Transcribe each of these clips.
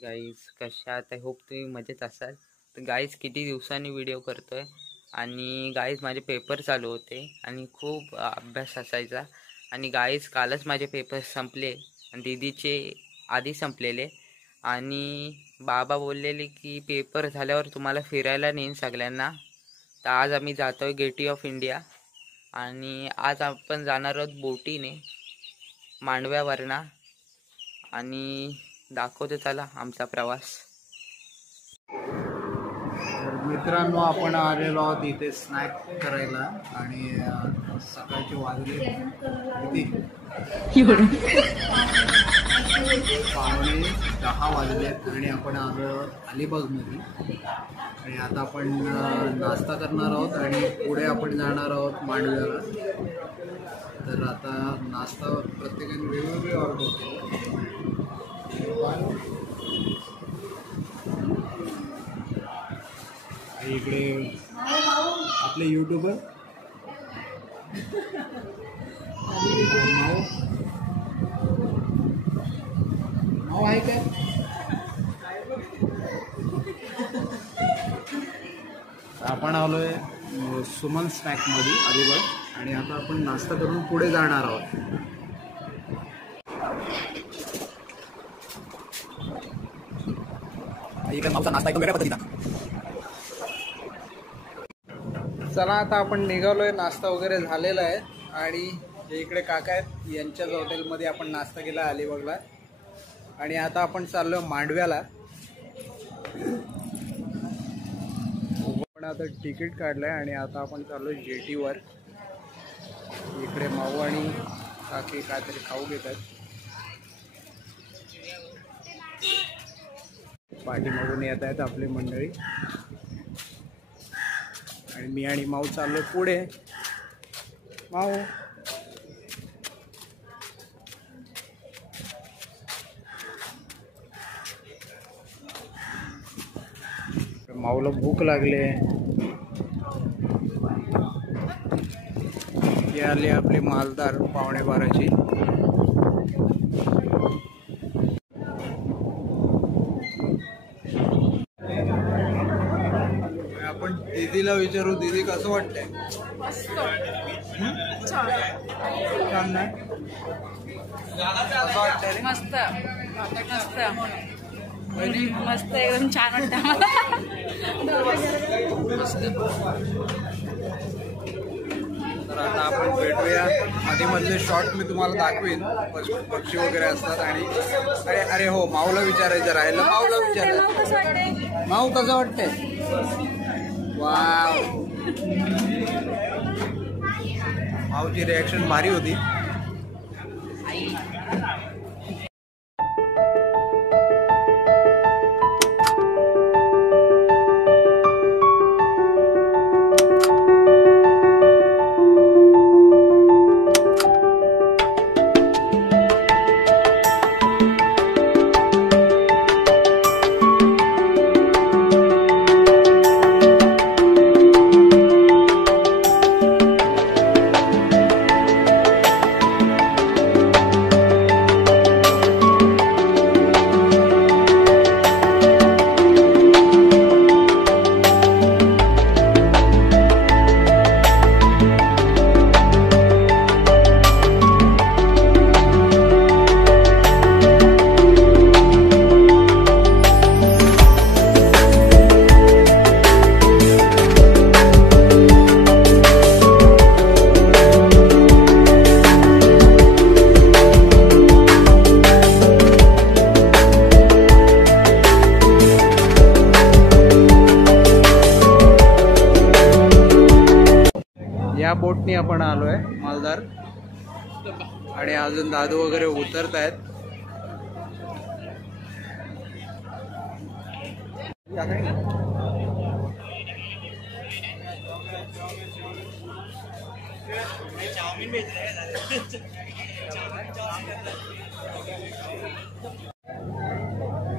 Hi guys, कशा आहात? I hope तुम्ही मजेत असाल. तर गाईज किती दिवसांनी व्हिडिओ करतोय आणि गाईज माझे पेपर चालू होते आणि खूप अभ्यास असायचा. आणि गाईज कालच माझे पेपर संपले आणि दीदीचे आधी संपलेले. आणि बाबा बोललेले की पेपर झाल्यावर तुम्हाला फिरायला नेईन सगळ्यांना. तर आज आम्ही जातोय गेटवे ऑफ इंडिया आणि आज आपण जाणार आहोत बोटीने मांडव्यावरना. आणि दाखवतो चला आमचा प्रवास. मित्रांनो, आपण आलेलो आहोत इथे स्नॅक करायला आणि सकाळचे वाजले किती 9:15 वाजलेत आणि आपण आलो अलिबागमध्ये. आणि आता आपण नाश्ता करणार आहोत आणि पुढे आपण जाणार आहोत मांडव्याला. तर आता नाश्ता प्रत्येकाने वेगवेगळे ऑर्डर केले. इकडे आपले यूट्यूबर नाव आहे काय? आपण आलोय सुमन स्नॅकमध्ये अलिबाग आणि आता आपण नाश्ता करून पुढे जाणार आहोत. इकडे नाश्ता एकदम वेगळ्या पद्धतीचा. चला आता आपण निघालोय. नाश्ता वगैरे झालेला आहे आणि हे इकडे काका आहेत, यांच्याच हॉटेलमध्ये आपण नाश्ता केला अलिबागला. आणि आता आपण चाललो मांडव्याला. आपण आता तिकीट काढलंय आणि आता आपण चाललो जेटीवर. इकडे माऊ आणि काकी काहीतरी खाऊ घेतात. पाठीमागून येत आहेत आपली मंडळी आणि मी आणि माऊ चाललो पुढे. माऊ माऊला भूक लागले. ही आली आपली मालदार 11:15ची. आपण दीदीला विचारू, दीदी कसं वाटतंय? छान नाही? कसं वाटतंय? मस्त मस्त मस्त एकदम छान वाटतं. तर आता आपण भेटूया. मध्ये मधले शॉर्ट मी तुम्हाला दाखवेन. पक्षी वगैरे असतात. आणि अरे अरे हो, माऊला विचारायचं राहिलं. माऊला विचारायचं. माऊ कसं वाटतंय? वाव, माऊची रिॲक्शन भारी होती. या बोटनी आपण आलोय मालदार आणि अजून दादू वगैरे उतरत आहेत.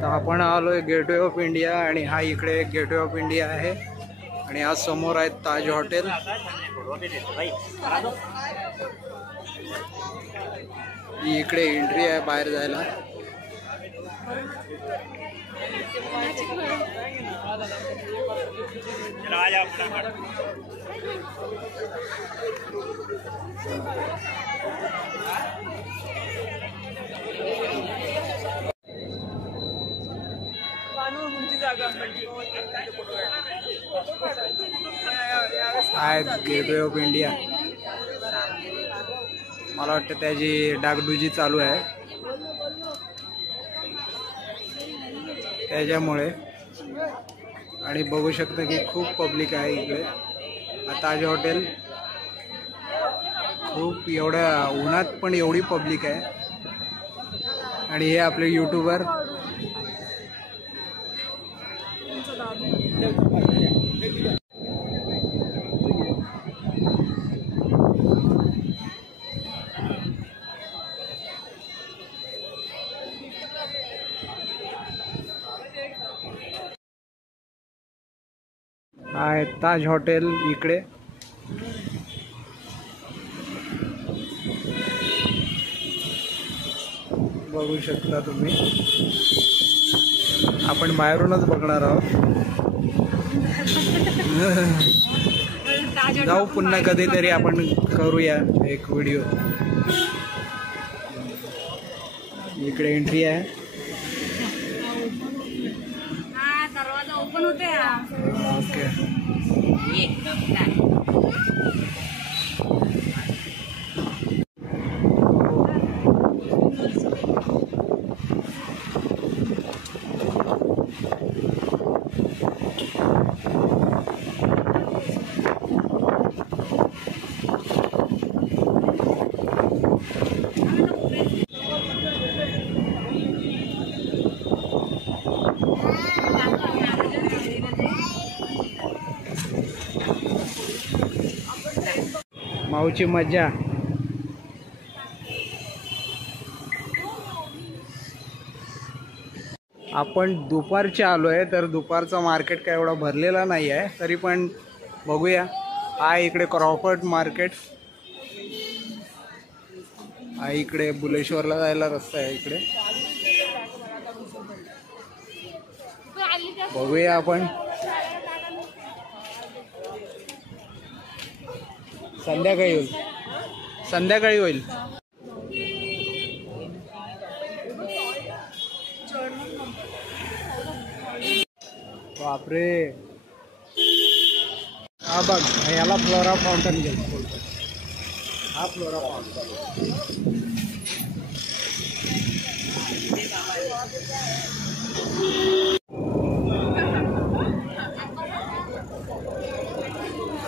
तर आपण आलोय गेटवे ऑफ इंडिया आणि हा इकडे गेटवे ऑफ इंडिया आहे आणि आज समोर आहे ताज हॉटेल. इकडे एंट्री आहे बाहेर जायला. आहेत गेटवे ऑफ इंडिया. मला वाटतं त्याची डागडुजी चालू आहे त्याच्यामुळे. आणि बघू शकता की खूप पब्लिक आहे इकडे. ताज हॉटेल खूप एवढ्या उन्हात पण एवढी पब्लिक आहे. आणि हे आपले यूट्यूबर आहे ताज हॉटेल इकडे. बघू शकता तुम्ही. आपण बाहेरूनच बघणार आहोत. जाऊ पुन्हा कधीतरी आपण करूया एक व्हिडिओ. इकडे एंट्री आहे. दरवाजा ओपन होते. ओके. माऊची मज्जा. आपण दुपारचे आलो आहे तर दुपारचा मार्केट काय एवढा भरलेला नाही आहे. तरी पण बघूया. हा इकडे क्रॉफर्ड मार्केट. हा इकडे बुलेश्वरला जायला रस्ता आहे इकडे. बघूया आपण. संध्याकाळी होईल. संध्याकाळी होईल. बापरे. हा बघ याला फ्लोरा फाउंटन घे. हा फ्लोरा फाउंटन.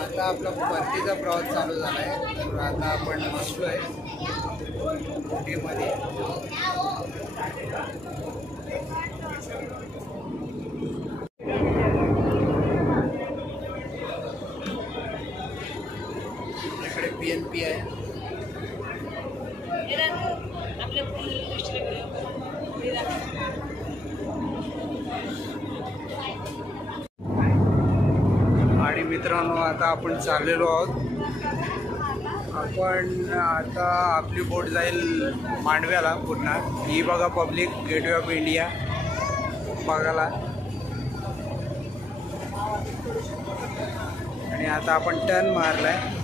आता आपला परतीचा प्रवास चालू झाला आहे. तर आता आपण बसलो आहे बोटीमध्ये. इकडे PNP आहे. आणि मित्रांनो आता आपण चाललेलो आहोत. आपण आता आपली बोट जाईल मांडव्याला पुन्हा. ही बघा पब्लिक गेटवे ऑफ इंडिया बघायला. आणि आता आपण टर्न मारलाय.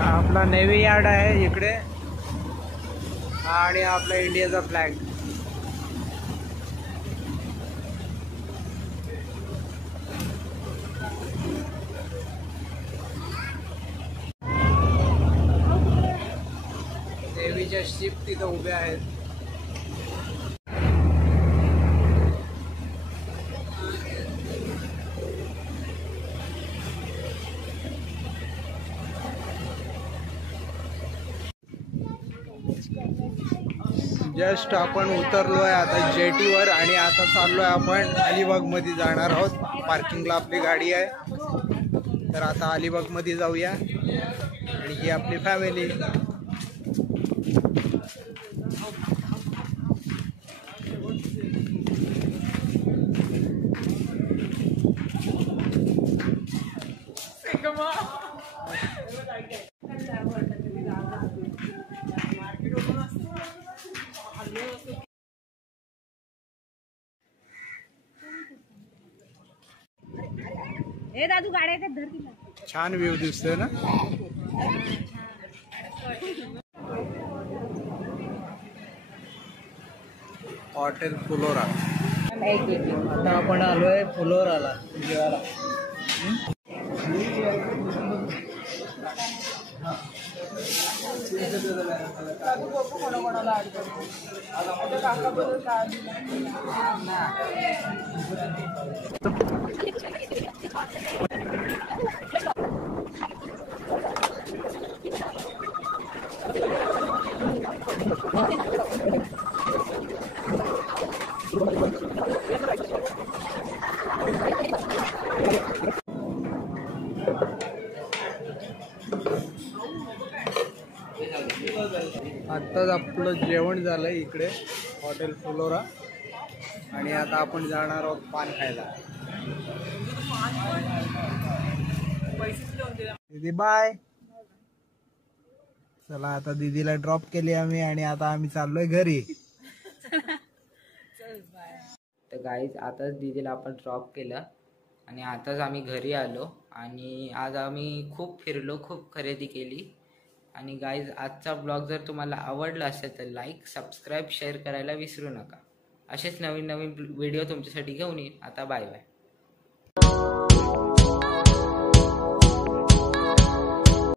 आपला नेव्ही यार्ड आहे इकडे. आणि आपला इंडियाचा फ्लॅग. नेव्हीच्या शिप तिथं उभ्या आहेत. जस्ट आपण उतरलोय आता जेटीवर आणि आता चाललोय आपण अलिबाग मध्ये जाणार आहोत. पार्किंगला आपली गाडी आहे. तर आता अलिबाग मध्ये जाऊया आणि ही आपली फॅमिली. ए दादू गाड्या येतात धर तिला. छान व्ह्यू दिसतोय ना. हॉटेल फुलोरा. आता आपण आलोय फुलोराला जेवायला. आत्ताच आपलं जेवण झालंय इकडे हॉटेल फुलोरा आणि आता आपण जाणार आहोत पान खायला. दीदी बाय. चला आता दीदीला ड्रॉप केली आम्ही आणि आता आम्ही चाललोय घरी. तर गाईज आताच दीदीला आपण ड्रॉप केलं आणि आताच आम्ही घरी आलो आणि आज आम्ही खूप फिरलो, खूप खरेदी केली. आणि गाईज आजचा ब्लॉग जर तुम्हाला आवडला असेल तर लाईक, सबस्क्राईब, शेअर करायला विसरू नका. असेच नवीन नवीन व्हिडिओ तुमच्यासाठी घेऊन येईन. आता बाय बाय.